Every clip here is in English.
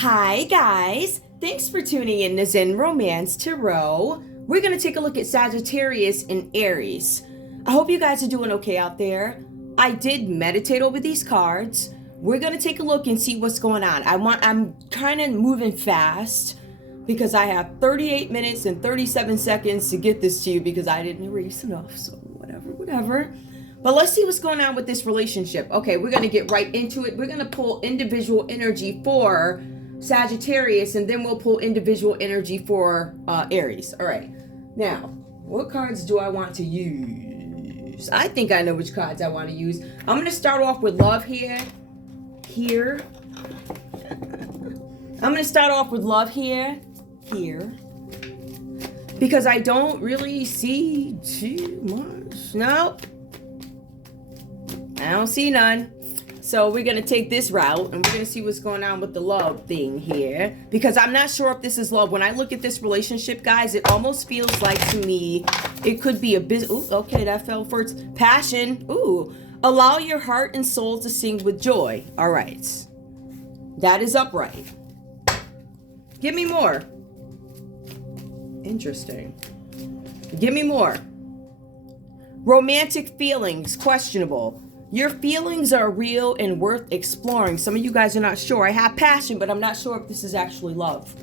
Hi guys, thanks for tuning in to Zen Romance Tarot. We're going to take a look at Sagittarius and Aries. I hope you guys are doing okay out there. I did meditate over these cards. We're going to take a look and see what's going on. I'm kind of moving fast because I have 38 minutes and 37 seconds to get this to you because I didn't erase enough, so whatever. But let's see what's going on with this relationship. Okay, we're going to get right into it. We're going to pull individual energy for Sagittarius, and then we'll pull individual energy for Aries. All right. Now, what cards do I want to use? I think I know which cards I want to use. I'm going to start off with love here. I'm going to start off with love here. Because I don't really see too much. Nope. I don't see none. So we're going to take this route and we're going to see what's going on with the love thing here. Because I'm not sure if this is love. When I look at this relationship, guys, it almost feels like to me it could be a business. Ooh, okay, that fell first. Passion. Ooh. Allow your heart and soul to sing with joy. All right. That is upright. Give me more. Interesting. Give me more. Romantic feelings. Questionable. Your feelings are real and worth exploring. Some of you guys are not sure. I have passion, but I'm not sure if this is actually love.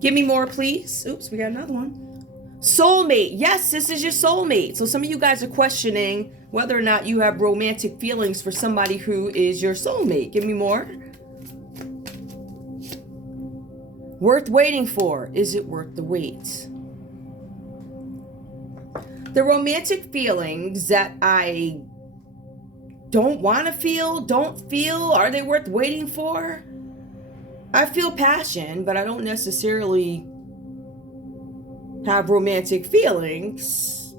Give me more, please. Oops, we got another one. Soulmate. Yes, this is your soulmate. So some of you guys are questioning whether or not you have romantic feelings for somebody who is your soulmate. Give me more. Worth waiting for. Is it worth the wait? The romantic feelings that I don't want to feel, don't feel, are they worth waiting for? I feel passion, but I don't necessarily have romantic feelings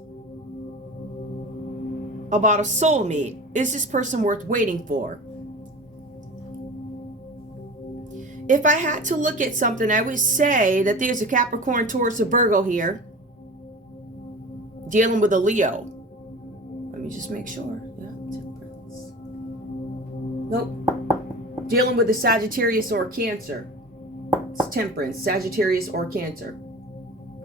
about a soulmate. Is this person worth waiting for? If I had to look at something, I would say that there's a Capricorn, Taurus, or Virgo here dealing with a Leo. Let me just make sure. Nope. Dealing with a Sagittarius or Cancer. It's Temperance, Sagittarius or Cancer.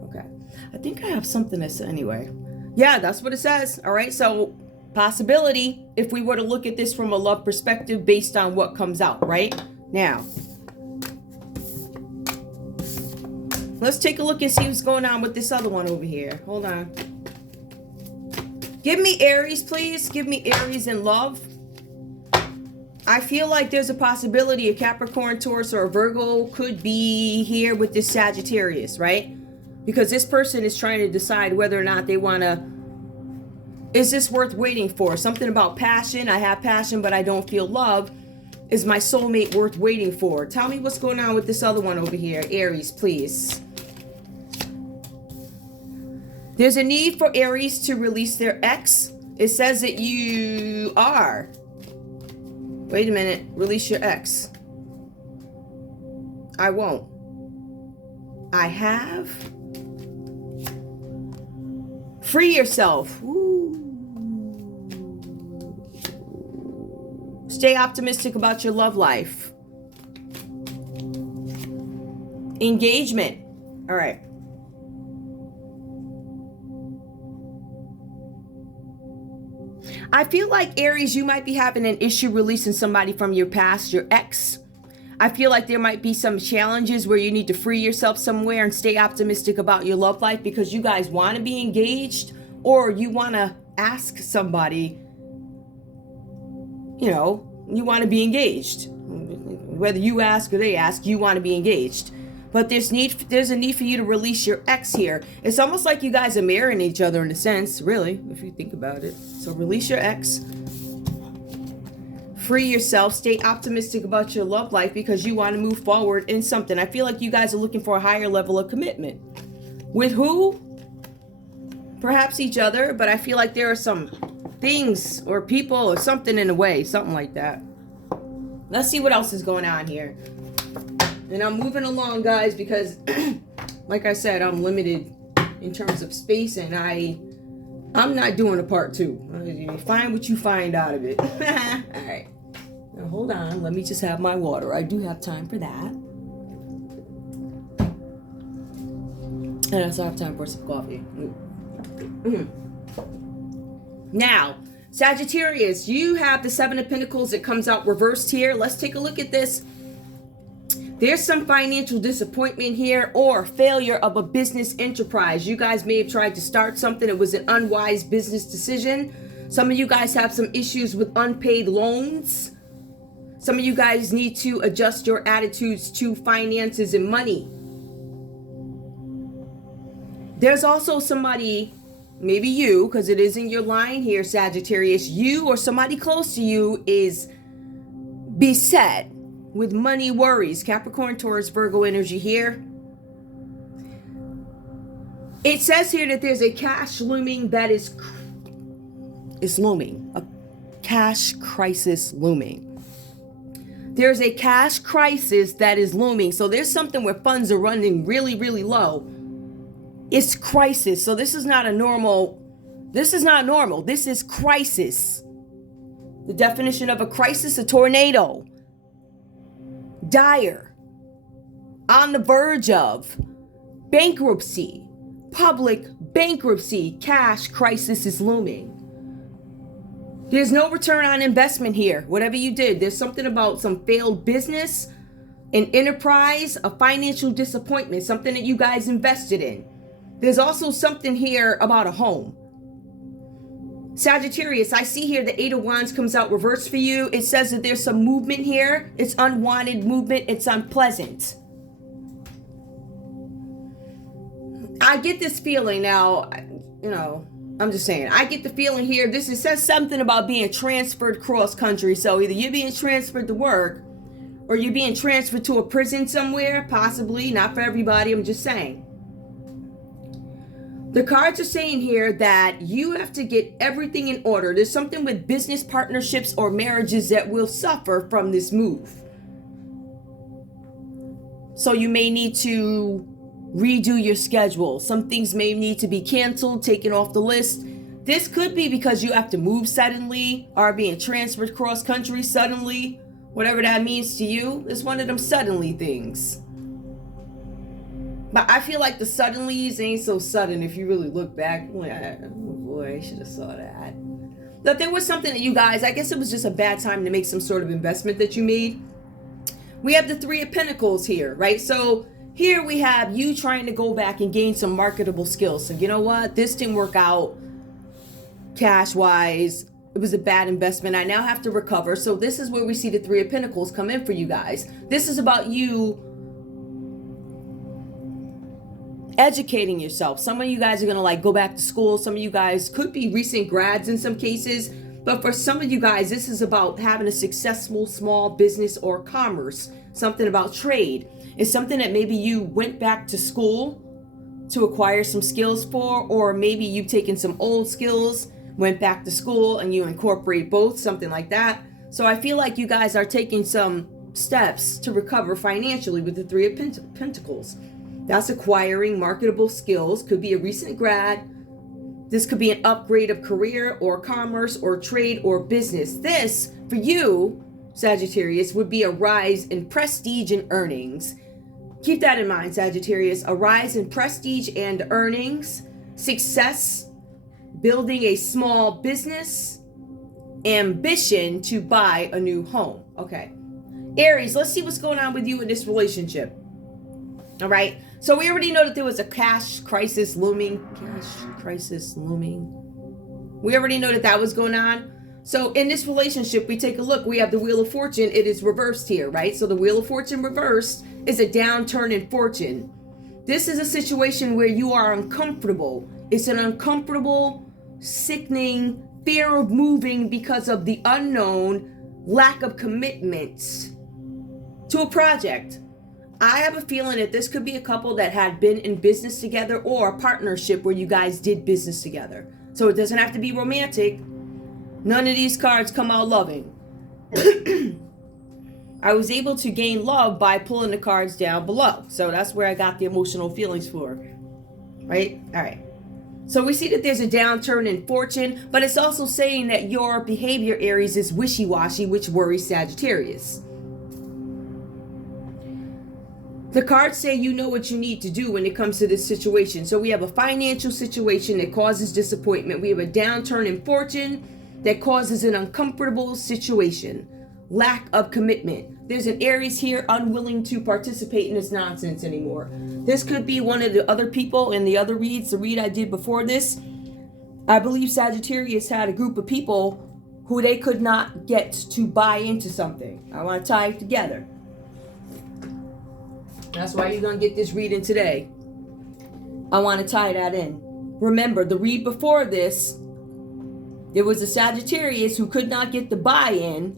Okay. I think I have something to say anyway. Yeah, that's what it says. All right. So possibility if we were to look at this from a love perspective based on what comes out right now. Let's take a look and see what's going on with this other one over here. Hold on. Give me Aries, please. Give me Aries in love. I feel like there's a possibility a Capricorn, Taurus, or a Virgo could be here with this Sagittarius, right? Because this person is trying to decide whether or not they want to... Is this worth waiting for? Something about passion. I have passion, but I don't feel love. Is my soulmate worth waiting for? Tell me what's going on with this other one over here. Aries, please. There's a need for Aries to release their ex. It says that you are... Wait a minute. Release your ex. I won't. I have. Free yourself. Ooh. Stay optimistic about your love life. Engagement. All right. I feel like, Aries, you might be having an issue releasing somebody from your past, your ex. I feel like there might be some challenges where you need to free yourself somewhere and stay optimistic about your love life because you guys want to be engaged or you want to ask somebody, you know, you want to be engaged. Whether you ask or they ask, you want to be engaged. But there's a need for you to release your ex here. It's almost like you guys are marrying each other in a sense, really, if you think about it. So release your ex. Free yourself. Stay optimistic about your love life because you want to move forward in something. I feel like you guys are looking for a higher level of commitment. With who? Perhaps each other, but I feel like there are some things or people or something in the way, something like that. Let's see what else is going on here. And I'm moving along, guys, because, like I said, I'm limited in terms of space, and I'm not doing a part two. You find what you find out of it. All right. Now, hold on. Let me just have my water. I do have time for that. And I still have time for some coffee. Now, Sagittarius, you have the Seven of Pentacles. It comes out reversed here. Let's take a look at this. There's some financial disappointment here or failure of a business enterprise. You guys may have tried to start something. It was an unwise business decision. Some of you guys have some issues with unpaid loans. Some of you guys need to adjust your attitudes to finances and money. There's also somebody, maybe you, because it is in your line here, Sagittarius, you or somebody close to you is beset with money worries. Capricorn, Taurus, Virgo energy here. It says here that there's a cash looming that is looming. A cash crisis looming. There's a cash crisis that is looming. So there's something where funds are running really, really low. It's crisis. So this is not normal. This is crisis. The definition of a crisis, a tornado. Dire. On the verge of. Bankruptcy. Public bankruptcy. Cash crisis is looming. There's no return on investment here. Whatever you did, there's something about some failed business, an enterprise, a financial disappointment, something that you guys invested in. There's also something here about a home. Sagittarius, I see here the Eight of Wands comes out reversed for you. It says that there's some movement here. It's unwanted movement. It's unpleasant. I get this feeling now, I'm just saying, I get the feeling here, it says something about being transferred cross country. So either you're being transferred to work or you're being transferred to a prison somewhere, possibly, not for everybody, I'm just saying. The cards are saying here that you have to get everything in order. There's something with business partnerships or marriages that will suffer from this move. So you may need to redo your schedule. Some things may need to be canceled, taken off the list. This could be because you have to move suddenly or being transferred cross country suddenly. Whatever that means to you, it's one of them suddenly things. But I feel like the suddenlies ain't so sudden if you really look back. Oh boy, I should have saw that. But there was something that you guys, I guess it was just a bad time to make some sort of investment that you made. We have the Three of Pentacles here, right? So here we have you trying to go back and gain some marketable skills. So you know what? This didn't work out cash-wise. It was a bad investment. I now have to recover. So this is where we see the Three of Pentacles come in for you guys. This is about you educating yourself. Some of you guys are going to go back to school. Some of you guys could be recent grads in some cases. But for some of you guys, this is about having a successful small business or commerce. Something about trade. It's something that maybe you went back to school to acquire some skills for, or maybe you've taken some old skills, went back to school, and you incorporate both, something like that. So I feel like you guys are taking some steps to recover financially with the Three of Pentacles. That's acquiring marketable skills. Could be a recent grad. This could be an upgrade of career or commerce or trade or business. This, for you, Sagittarius, would be a rise in prestige and earnings. Keep that in mind, Sagittarius. A rise in prestige and earnings, success, building a small business, ambition to buy a new home. Okay. Aries, let's see what's going on with you in this relationship. All right. So we already know that there was a cash crisis looming. We already know that was going on. So in this relationship, we take a look. We have the Wheel of Fortune. It is reversed here, right? So the Wheel of Fortune reversed is a downturn in fortune. This is a situation where you are uncomfortable. It's an uncomfortable, sickening fear of moving because of the unknown, lack of commitment to a project. I have a feeling that this could be a couple that had been in business together or a partnership where you guys did business together. So it doesn't have to be romantic. None of these cards come out loving. I was able to gain love by pulling the cards down below. So that's where I got the emotional feelings for. Right? All right. So we see that there's a downturn in fortune, but it's also saying that your behavior, Aries, is wishy-washy, which worries Sagittarius. The cards say you know what you need to do when it comes to this situation. So we have a financial situation that causes disappointment. We have a downturn in fortune that causes an uncomfortable situation. Lack of commitment. There's an Aries here unwilling to participate in this nonsense anymore. This could be one of the other people in the other reads, the read I did before this. I believe Sagittarius had a group of people who they could not get to buy into something. I want to tie it together. That's why you're going to get this reading today. I want to tie that in. Remember, the read before this, there was a Sagittarius who could not get the buy-in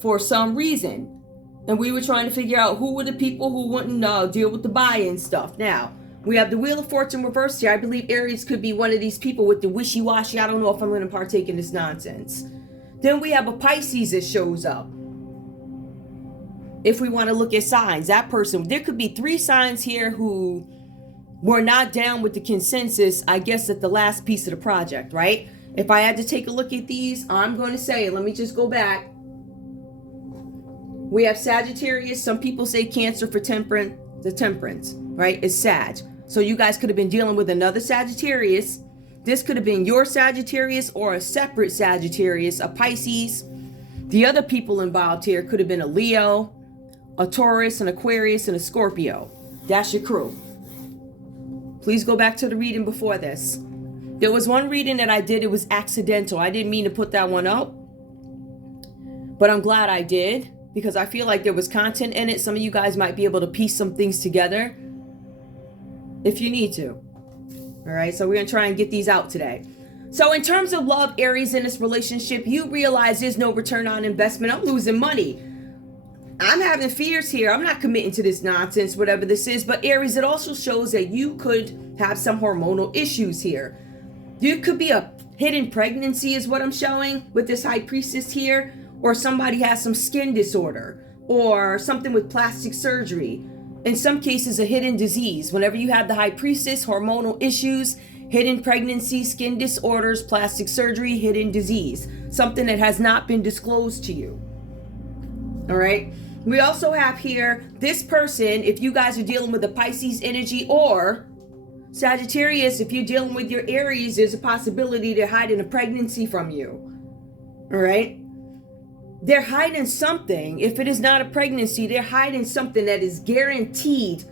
for some reason. And we were trying to figure out who were the people who wouldn't deal with the buy-in stuff. Now, we have the Wheel of Fortune reversed here. I believe Aries could be one of these people with the wishy-washy, I don't know if I'm going to partake in this nonsense. Then we have a Pisces that shows up. If we want to look at signs, that person, there could be 3 signs here who were not down with the consensus, I guess, at the last piece of the project, right? If I had to take a look at these, I'm going to say, let me just go back. We have Sagittarius. Some people say Cancer for temperance. The temperance, right, is Sag. So you guys could have been dealing with another Sagittarius. This could have been your Sagittarius or a separate Sagittarius, a Pisces. The other people involved here could have been a Leo, a Taurus, an Aquarius, and a Scorpio. That's your crew. Please go back to the reading before this. There was one reading that I did. It was accidental. I didn't mean to put that one up, but I'm glad I did because I feel like there was content in it. Some of you guys might be able to piece some things together if you need to. All right, so we're going to try and get these out today. So in terms of love, Aries, in this relationship, you realize there's no return on investment. I'm losing money. I'm having fears here. I'm not committing to this nonsense, whatever this is. But Aries, it also shows that you could have some hormonal issues here. You could be a hidden pregnancy is what I'm showing with this High Priestess here. Or somebody has some skin disorder. Or something with plastic surgery. In some cases, a hidden disease. Whenever you have the High Priestess, hormonal issues, hidden pregnancy, skin disorders, plastic surgery, hidden disease. Something that has not been disclosed to you. All right. We also have here this person, if you guys are dealing with the Pisces energy, or Sagittarius, if you're dealing with your Aries, there's a possibility they're hiding a pregnancy from you. All right. They're hiding something. If it is not a pregnancy, they're hiding something that is guaranteed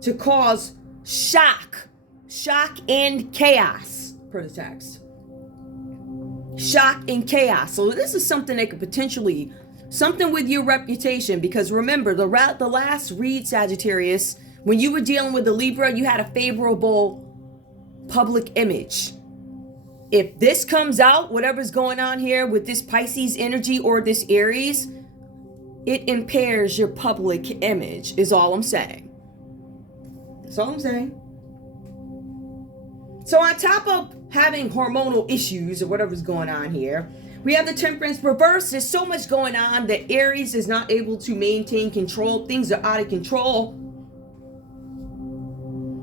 to cause shock and chaos, per the text. Shock and chaos. So this is something that could potentially, something with your reputation, because remember, the last read, Sagittarius, when you were dealing with the Libra, you had a favorable public image. If this comes out, whatever's going on here with this Pisces energy or this Aries, it impairs your public image, is all I'm saying. That's all I'm saying. So on top of having hormonal issues or whatever's going on here, we have the Temperance reverse. There's so much going on that Aries is not able to maintain control. Things are out of control.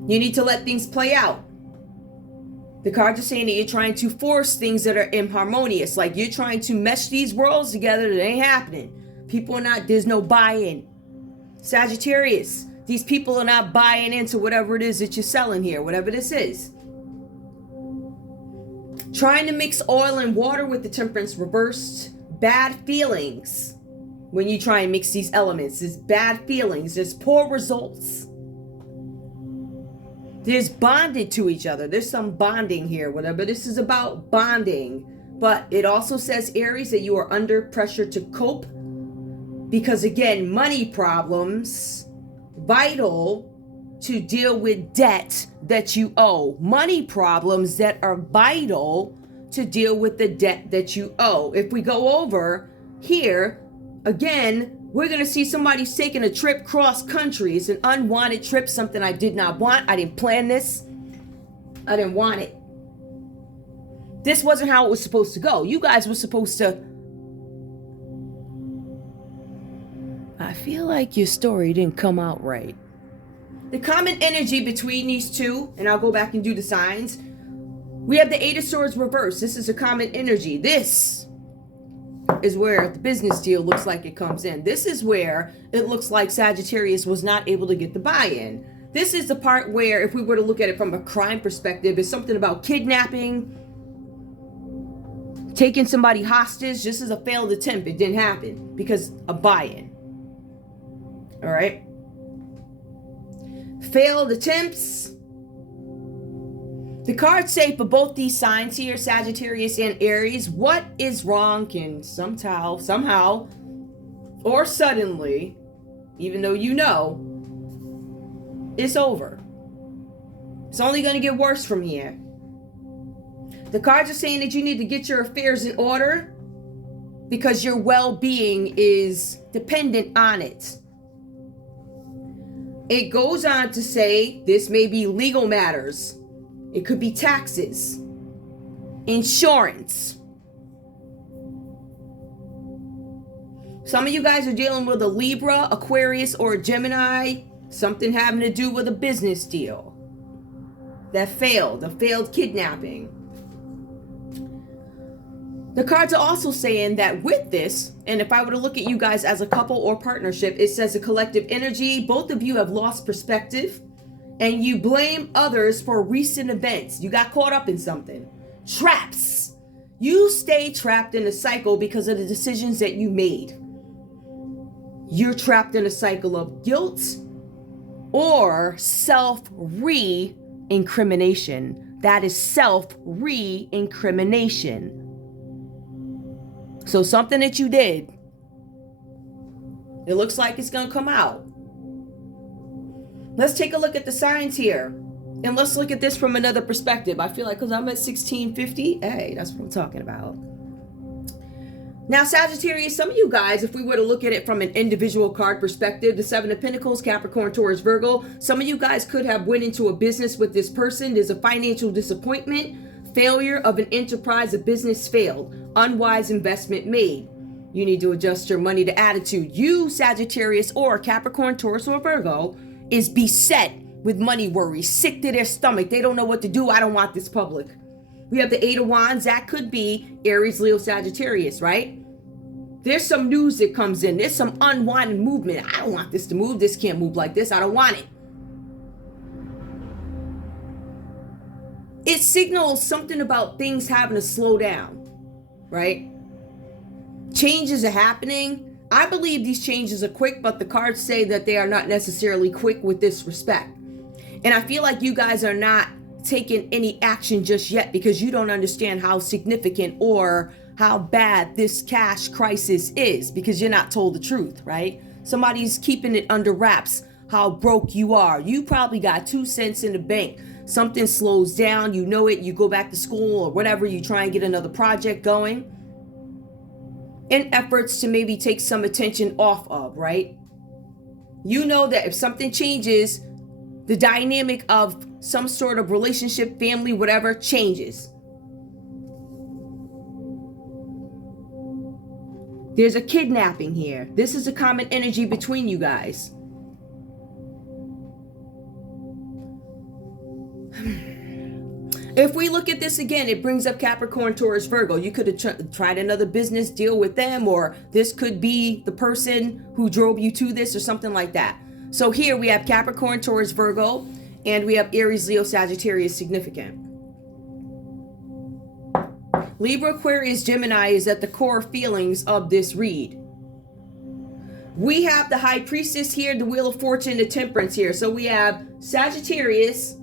You need to let things play out. The cards are saying that you're trying to force things that are inharmonious. Like you're trying to mesh these worlds together that ain't happening. People are not, there's no buy-in. Sagittarius, these people are not buying into whatever it is that you're selling here, whatever this is. Trying to mix oil and water with the Temperance reversed. Bad feelings when you try and mix these elements. There's bad feelings. There's poor results. There's bonded to each other. There's some bonding here, whatever. This is about bonding. But it also says, Aries, that you are under pressure to cope. Because again, money problems, vital to deal with debt that you owe. Money problems that are vital to deal with the debt that you owe. If we go over here, again, we're going to see somebody's taking a trip cross country. It's an unwanted trip, something I did not want. I didn't plan this. I didn't want it. This wasn't how it was supposed to go. You guys were supposed to... I feel like your story didn't come out right. The common energy between these two, and I'll go back and do the signs. We have the Eight of Swords reversed. This is a common energy. This is where the business deal looks like it comes in. This is where it looks like Sagittarius was not able to get the buy-in. This is the part where, if we were to look at it from a crime perspective, it's something about kidnapping, taking somebody hostage. This is a failed attempt. It didn't happen because of buy-in. All right. Failed attempts. The cards say for both these signs here, Sagittarius and Aries, what is wrong can somehow, or suddenly, even though you know, it's over. It's only going to get worse from here. The cards are saying that you need to get your affairs in order because your well-being is dependent on it. It goes on to say this may be legal matters. It could be taxes, insurance. Some of you guys are dealing with a Libra, Aquarius, or a Gemini. Something having to do with a business deal that failed, a failed kidnapping. The cards are also saying that with this, and if I were to look at you guys as a couple or partnership, it says a collective energy. Both of you have lost perspective and you blame others for recent events. You got caught up in something. Traps. You stay trapped in a cycle because of the decisions that you made. You're trapped in a cycle of guilt or self-re-incrimination. That is self-re-incrimination. So something that you did, it looks like it's going to come out. Let's take a look at the signs here. And let's look at this from another perspective. I feel like because I'm at 1650, hey, that's what I'm talking about. Now, Sagittarius, some of you guys, if we were to look at it from an individual card perspective, the Seven of Pentacles, Capricorn, Taurus, Virgo, some of you guys could have went into a business with this person. There's a financial disappointment, failure of an enterprise, a business failed, unwise investment made. You need to adjust your money to attitude. You, Sagittarius, or Capricorn, Taurus, or Virgo, is beset with money worries, sick to their stomach. They don't know what to do. I don't want this public. We have the Eight of Wands. That could be Aries, Leo, Sagittarius, right? There's some news that comes in. There's some unwanted movement. I don't want this to move. This can't move like this. I don't want it. It signals something about things having to slow down, right? Changes are happening. I believe these changes are quick, but the cards say that they are not necessarily quick with this respect. And I feel like you guys are not taking any action just yet because you don't understand how significant or how bad this cash crisis is because you're not told the truth, right? Somebody's keeping it under wraps how broke you are. You probably got 2 cents in the bank. Something slows down, you know it, you go back to school or whatever, you try and get another project going in efforts to maybe take some attention off of, right? You know that if something changes, the dynamic of some sort of relationship, family, whatever, changes. There's a kidnapping here. This is a common energy between you guys. If we look at this again, it brings up Capricorn, Taurus, Virgo. You could have tried another business deal with them, or this could be the person who drove you to this or something like that. So here we have Capricorn, Taurus, Virgo, and we have Aries, Leo, Sagittarius significant. Libra, Aquarius, Gemini is at the core feelings of this read. We have the High Priestess here, the Wheel of Fortune, the Temperance here. So we have Sagittarius.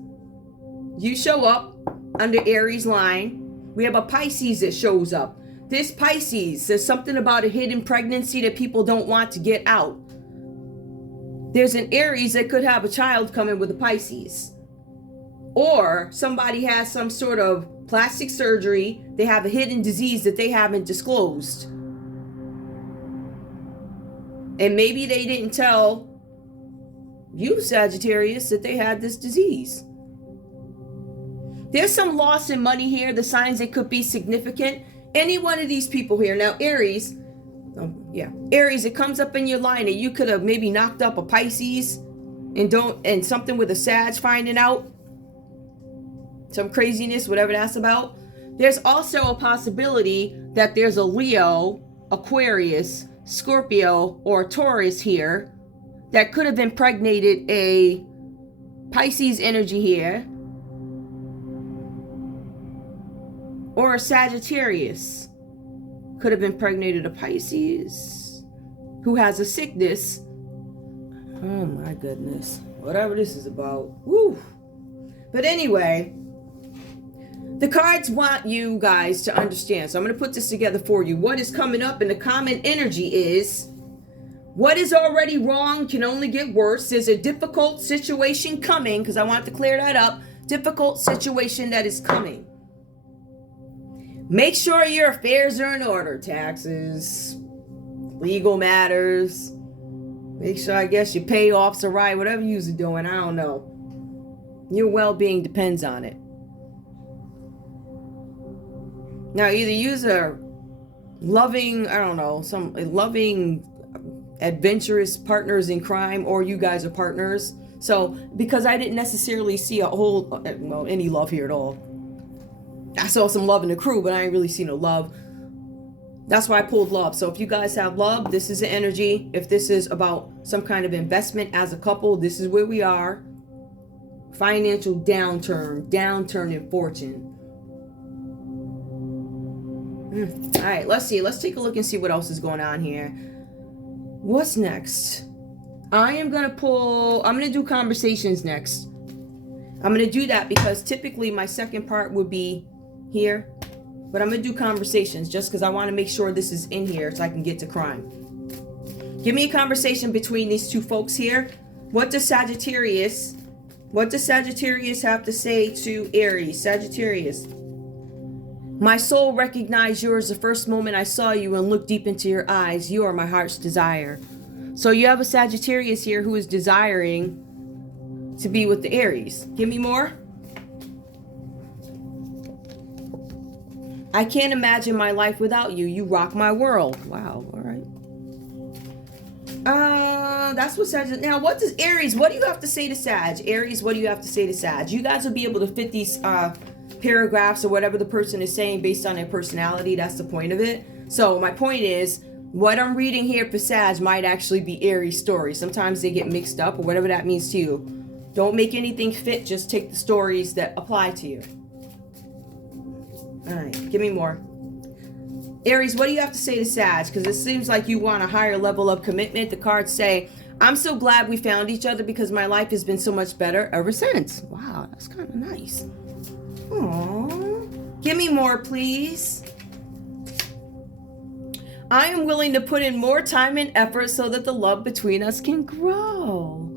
You show up under Aries line. We have a Pisces that shows up. This Pisces says something about a hidden pregnancy that people don't want to get out. There's an Aries that could have a child coming with a Pisces. Or somebody has some sort of plastic surgery. They have a hidden disease that they haven't disclosed. And maybe they didn't tell you, Sagittarius, that they had this disease. There's some loss in money here. The signs it could be significant. Any one of these people here. Now, Aries, Aries, it comes up in your line and you could have maybe knocked up a Pisces and something with a Sag finding out. Some craziness, whatever that's about. There's also a possibility that there's a Leo, Aquarius, Scorpio, or Taurus here that could have impregnated a Pisces energy here, or a Sagittarius could have impregnated a Pisces who has a sickness. Oh my goodness, whatever this is about. Woo. But anyway, the cards want you guys to understand, so I'm going to put this together for you. What is coming up in the common energy is what is already wrong can only get worse. There's a difficult situation coming, because I want to clear that up. Difficult situation that is coming. Make sure your affairs are in order. Taxes, legal matters. Make sure, I guess, your payoffs are right. Whatever you're doing, I don't know. Your well-being depends on it. Now, either use a loving, I don't know, some loving, adventurous partners in crime, or you guys are partners. So, because I didn't necessarily see a whole, well, any love here at all. I saw some love in the crew, but I ain't really seen no love. That's why I pulled love. So if you guys have love, this is the energy. If this is about some kind of investment as a couple, this is where we are. Financial downturn in fortune. All right, let's see. Let's take a look and see what else is going on here. What's next? I'm going to do conversations next. I'm going to do that because typically my second part would be here. But I'm going to do conversations just because I want to make sure this is in here so I can get to crime. Give me a conversation between these two folks here. What does Sagittarius have to say to Aries? Sagittarius. My soul recognized yours the first moment I saw you and looked deep into your eyes. You are my heart's desire. So you have a Sagittarius here who is desiring to be with the Aries. Give me more. I can't imagine my life without you. You rock my world. Wow. All right. That's what Sag. Now, what does Aries? What do you have to say to Sag? Aries, what do you have to say to Sag? You guys will be able to fit these paragraphs or whatever the person is saying based on their personality. That's the point of it. So my point is, what I'm reading here for Sag might actually be Aries' story. Sometimes they get mixed up or whatever that means to you. Don't make anything fit. Just take the stories that apply to you. All right, give me more. Aries, what do you have to say to Sag? Because it seems like you want a higher level of commitment. The cards say, I'm so glad we found each other because my life has been so much better ever since. Wow, that's kind of nice. Aww. Give me more, please. I am willing to put in more time and effort so that the love between us can grow.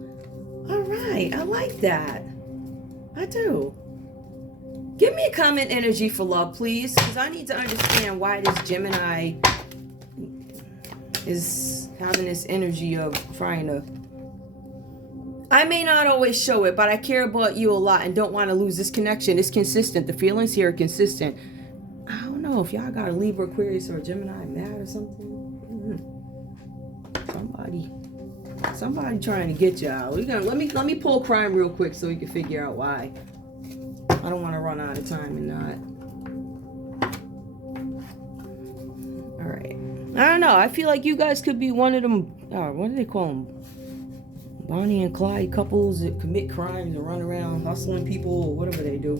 All right, I like that. I do. Give me a comment energy for love, please, because I need to understand why this Gemini is having this energy of trying to... I may not always show it, but I care about you a lot and don't want to lose this connection. It's consistent. The feelings here are consistent. I don't know if y'all got a Libra, Aquarius, or a Gemini mad or something. Somebody trying to get y'all. Let me pull crime real quick so we can figure out why. I don't want to run out of time and not. All right. I don't know. I feel like you guys could be one of them. What do they call them? Bonnie and Clyde couples that commit crimes and run around hustling people or whatever they do.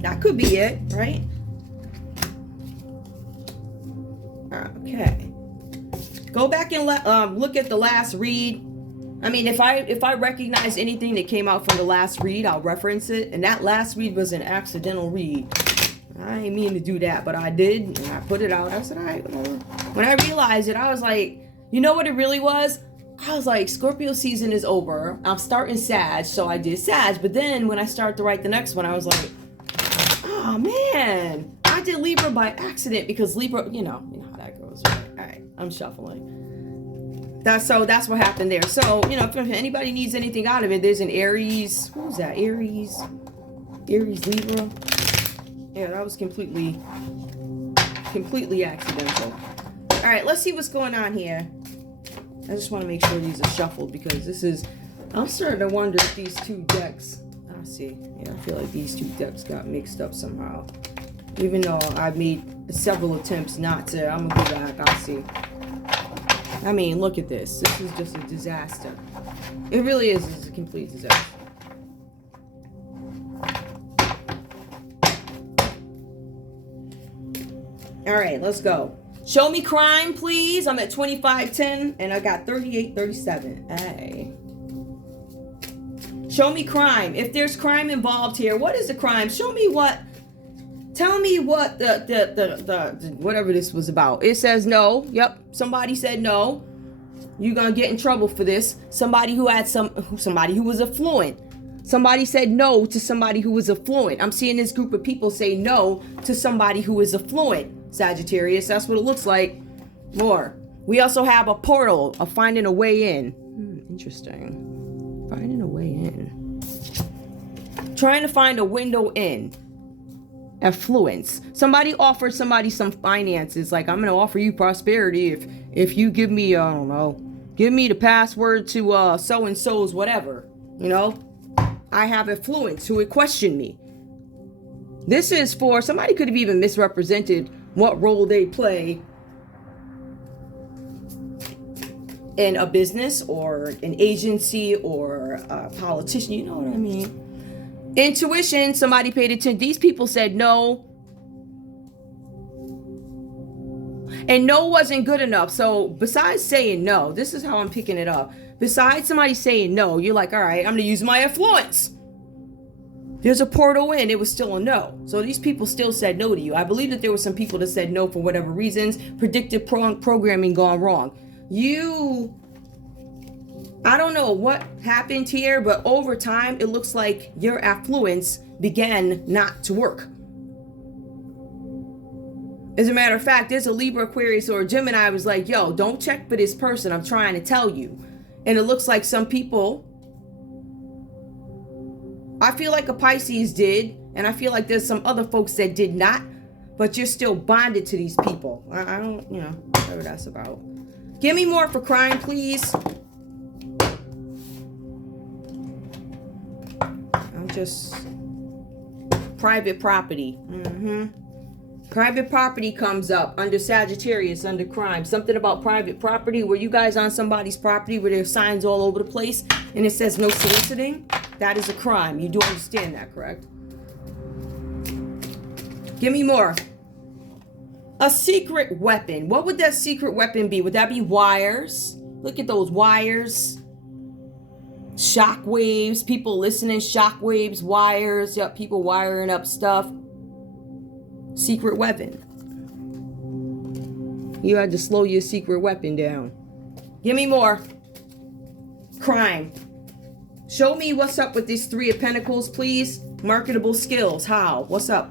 That could be it, right? Okay. Go back and look at the last read. I mean, if I recognize anything that came out from the last read, I'll reference it. And that last read was an accidental read. I didn't mean to do that, but I did. And I put it out. I said, all right, whatever. When I realized it, I was like, you know what it really was? I was like, Scorpio season is over. I'm starting Sag, so I did Sag. But then when I started to write the next one, I was like, oh, man. I did Libra by accident because Libra, you know how that goes, right? All right, I'm shuffling. That's what happened there. So, if anybody needs anything out of it, there's an Aries. What was that? Aries Libra. Yeah, that was completely accidental. All right, let's see what's going on here. I just want to make sure these are shuffled because I'm starting to wonder if these two decks, I feel like these two decks got mixed up somehow. Even though I've made several attempts not to. I'm gonna go back. I'll see. I mean, look at this. This is just a disaster. It really is. It's a complete disaster. All right, let's go. Show me crime, please. I'm at 2510 and I got 3837. Hey. Show me crime. If there's crime involved here, what is the crime? Show me what. Tell me what the whatever this was about. It says no. Yep. Somebody said no. You're gonna get in trouble for this. Somebody who had somebody who was affluent. Somebody said no to somebody who was affluent. I'm seeing this group of people say no to somebody who is affluent. Sagittarius, that's what it looks like. More. We also have a portal of finding a way in. Interesting. Finding a way in. Trying to find a window in. Affluence. Somebody offered somebody some finances. Like, I'm going to offer you prosperity if you give me, I don't know, give me the password to so-and-so's whatever. You know? I have affluence who would question me. This is for, somebody could have even misrepresented what role they play in a business or an agency or a politician. You know what I mean? Intuition, somebody paid attention. These people said no. And no wasn't good enough. So besides saying no, this is how I'm picking it up. Besides somebody saying no, you're like, all right, I'm going to use my influence. There's a portal in. It was still a no. So these people still said no to you. I believe that there were some people that said no for whatever reasons. Predictive programming gone wrong. I don't know what happened here, but over time, it looks like your affluence began not to work. As a matter of fact, there's a Libra, Aquarius, or a Gemini was like, yo, don't check for this person. I'm trying to tell you. And it looks like some people, I feel like a Pisces did, and I feel like there's some other folks that did not, but you're still bonded to these people. I don't, you know, whatever that's about. Give me more for crime, please. I'm just, private property. Private property comes up under Sagittarius, under crime. Something about private property. Were you guys on somebody's property where there's signs all over the place and it says no soliciting? That is a crime. You do understand that, correct? Give me more. A secret weapon. What would that secret weapon be? Would that be wires? Look at those wires. Shock waves. People listening. Shock waves. Wires. Yep, people wiring up stuff. Secret weapon. You had to slow your secret weapon down. Give me more. Crime. Show me what's up with these Three of Pentacles, please. Marketable skills. How? What's up?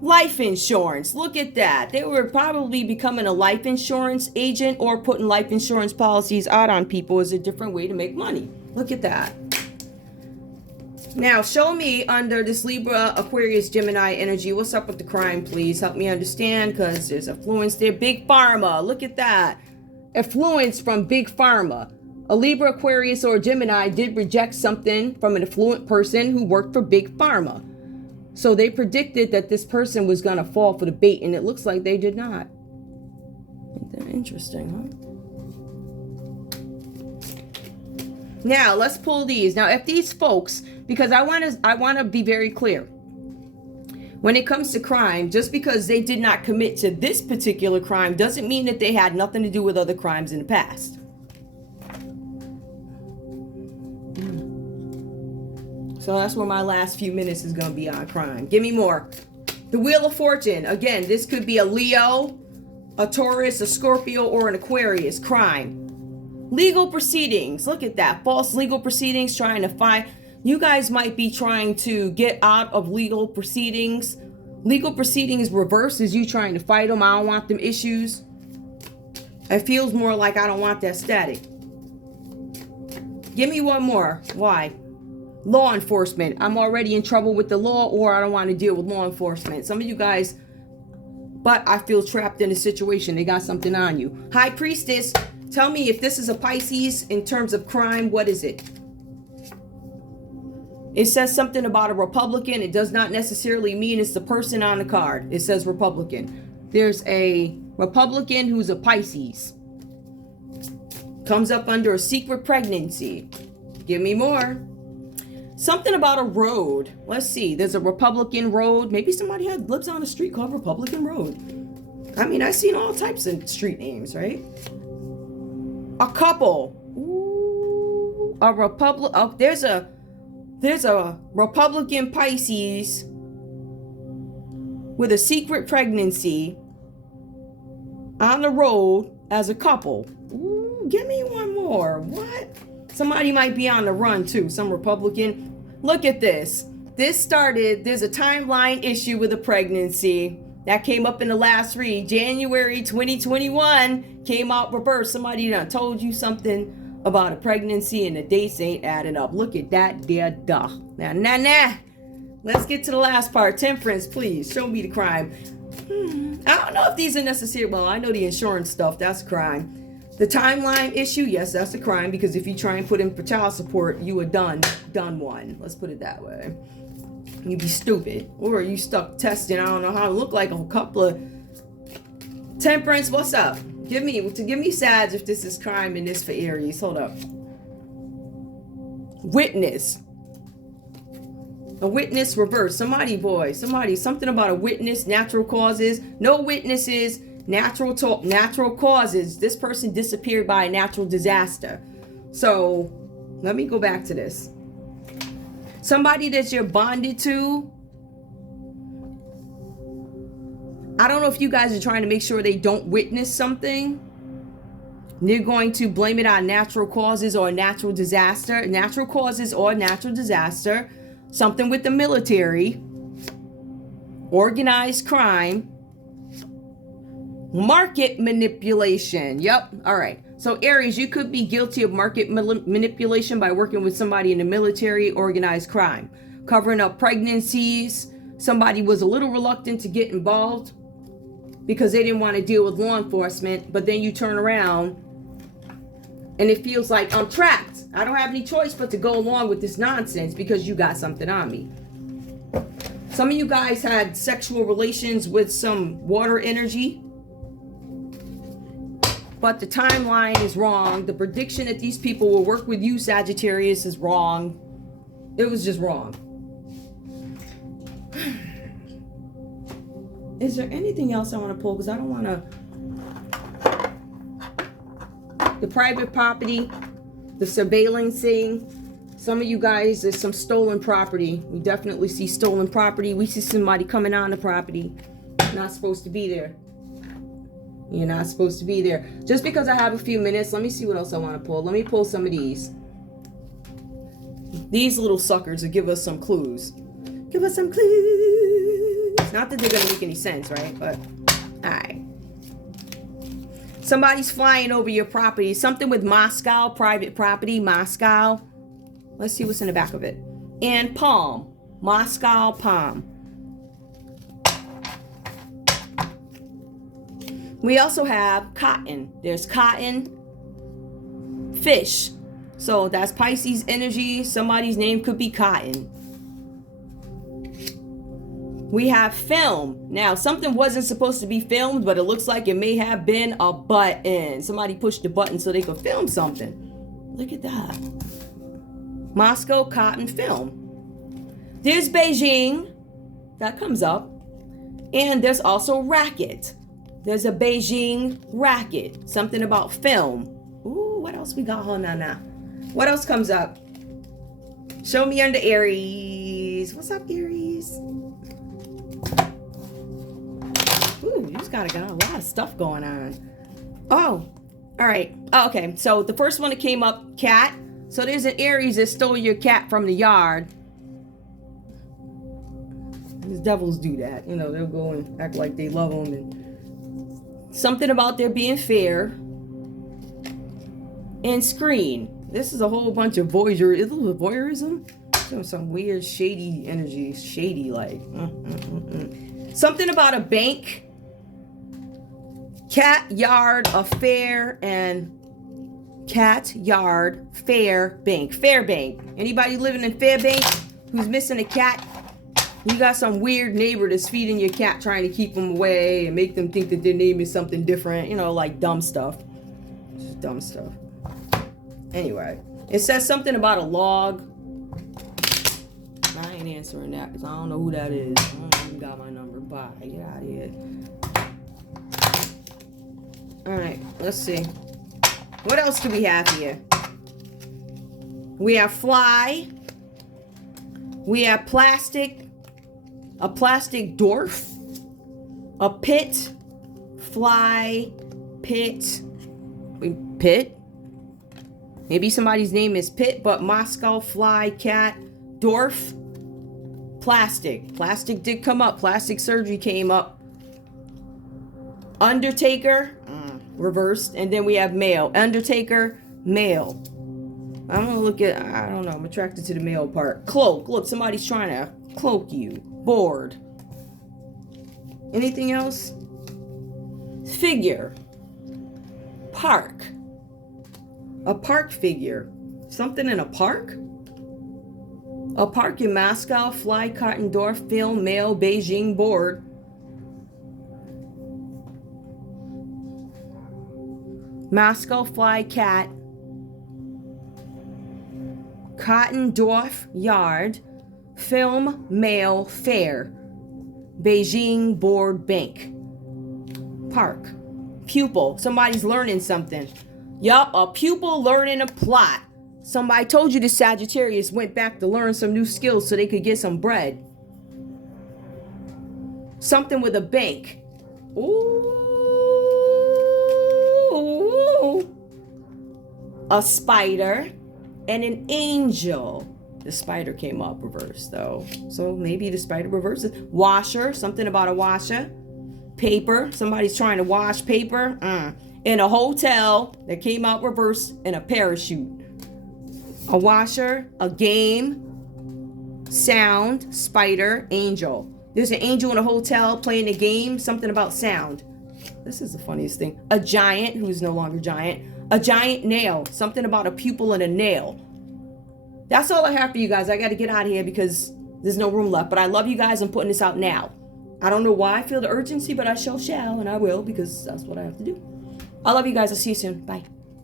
Life insurance. Look at that. They were probably becoming a life insurance agent or putting life insurance policies out on people as a different way to make money. Look at that. Now, show me under this Libra, Aquarius, Gemini energy. What's up with the crime, please? Help me understand, because there's affluence there. Big Pharma. Look at that. Affluence from Big Pharma. A Libra, Aquarius, or Gemini did reject something from an affluent person who worked for Big Pharma. So they predicted that this person was going to fall for the bait, and it looks like they did not. Ain't that interesting, huh? Now, let's pull these. Now, if these folks, because I want to be very clear. When it comes to crime, just because they did not commit to this particular crime doesn't mean that they had nothing to do with other crimes in the past. So that's where my last few minutes is going to be on crime. Give me more. The Wheel of Fortune. Again, this could be a Leo, a Taurus, a Scorpio, or an Aquarius. Crime. Legal proceedings. Look at that. False legal proceedings, trying to find. You guys might be trying to get out of legal proceedings. Legal proceedings reverse is you trying to fight them. I don't want them issues. It feels more like I don't want that static. Give me one more. Why? Law enforcement. I'm already in trouble with the law, or I don't want to deal with law enforcement. Some of you guys, but I feel trapped in a situation. They got something on you. High Priestess. Tell me if this is a Pisces in terms of crime, what is it? It says something about a Republican. It does not necessarily mean it's the person on the card. It says Republican. There's a Republican who's a Pisces. Comes up under a secret pregnancy. Give me more. Something about a road. Let's see. There's a Republican road. Maybe somebody lives on a street called Republican Road. I mean, I've seen all types of street names, right? A couple. Ooh, a Republic. Oh, there's a Republican Pisces with a secret pregnancy on the road as a couple. Ooh, give me one more. What? Somebody might be on the run too. Some Republican. Look at this. There's a timeline issue with a pregnancy that came up in the last read. January 2021 came out reverse. Somebody done told you something about a pregnancy and the dates ain't adding up. Look at that there, duh. Nah. Let's get to the last part. Temperance, please. Show me the crime. I don't know if these are necessary. Well, I know the insurance stuff. That's a crime. The timeline issue, yes, that's a crime, because if you try and put in for child support, you are done one. Let's put it that way. You be stupid. Or you stuck testing. I don't know how it look like a couple of... Temperance, what's up? Give me Sag if this is crime and this for Aries. Hold up. Witness. A witness reverse. Something about a witness, natural causes. No witnesses, natural causes. This person disappeared by a natural disaster. So, let me go back to this. Somebody that you're bonded to. I don't know if you guys are trying to make sure they don't witness something. They're going to blame it on natural causes or natural disaster. Natural causes or natural disaster. Something with the military. Organized crime. Market manipulation. Yep. All right. So Aries, you could be guilty of market manipulation by working with somebody in the military. Organized crime. Covering up pregnancies. Somebody was a little reluctant to get involved because they didn't want to deal with law enforcement. But then you turn around and it feels like I'm trapped. I don't have any choice but to go along with this nonsense because you got something on me. Some of you guys had sexual relations with some water energy. But the timeline is wrong. The prediction that these people will work with you, Sagittarius, is wrong. It was just wrong. Is there anything else I want to pull? Because I don't want to... The private property, the surveillancing. Some of you guys, there's some stolen property. We definitely see stolen property. We see somebody coming on the property. Not supposed to be there. You're not supposed to be there. Just because I have a few minutes, let me see what else I want to pull. Let me pull some of these. These little suckers will give us some clues. Give us some clues. Not that they're going to make any sense, right? But, alright. Somebody's flying over your property. Something with Moscow, private property, Moscow. Let's see what's in the back of it. And palm. Moscow, palm. We also have cotton. There's cotton, fish. So that's Pisces energy. Somebody's name could be Cotton. We have film. Now, something wasn't supposed to be filmed, but it looks like it may have been a button. Somebody pushed the button so they could film something. Look at that. Moscow, cotton, film. There's Beijing. That comes up. And there's also racket. There's a Beijing racket. Something about film. Ooh, what else we got? Hold on now. What else comes up? Show me under Aries. What's up, Aries? Ooh, you just got a lot of stuff going on. Oh, all right. Oh, okay, so the first one that came up, cat. So there's an Aries that stole your cat from the yard. These devils do that. You know, they'll go and act like they love them. And something about there being fair. And screen. This is a whole bunch of voyeurism. Some weird shady energy. Shady like. Something about a bank. Cat, yard, affair, and cat, yard, fair, bank. Fair bank. Anybody living in Fairbank? who's missing a cat. You got some weird neighbor that's feeding your cat, trying to keep them away and make them think that their name is something different. You know, like dumb stuff. Just dumb stuff. Anyway, it says something about a log. I ain't answering that because I don't know who that is. I don't even got my number. Bye. Get out of here. Alright, let's see. What else do we have here? We have fly. We have plastic. A plastic dwarf. A pit. Fly. Pit. Pit? Maybe somebody's name is Pit, but Moscow, fly, cat, dwarf, plastic. Plastic did come up. Plastic surgery came up. Undertaker, reversed. And then we have male. Undertaker, male. I'm going to look at, I don't know, I'm attracted to the male part. Cloak. Look, somebody's trying to cloak you. Bored. Anything else? Figure. Park. A park figure. Something in a park? A park in Moscow, fly, Kartendorf, film, male, Beijing, board. Moscow, fly, cat. Kartendorf, yard. Film, male, fair. Beijing, board, bank. Park. Pupil. Somebody's learning something. Yup, a pupil learning a plot. Somebody told you the Sagittarius went back to learn some new skills so they could get some bread. Something with a bank. Ooh. A spider and an angel. The spider came up reversed though. So maybe the spider reverses. Washer, something about a washer. Paper, somebody's trying to wash paper. In a hotel that came out reversed in a parachute. A washer, a game, sound, spider, angel. There's an angel in a hotel playing a game, something about sound. This is the funniest thing. A giant, who's no longer giant. A giant nail, something about a pupil and a nail. That's all I have for you guys. I got to get out of here because there's no room left. But I love you guys. I'm putting this out now. I don't know why I feel the urgency, but I shall and I will because that's what I have to do. I love you guys. I'll see you soon. Bye.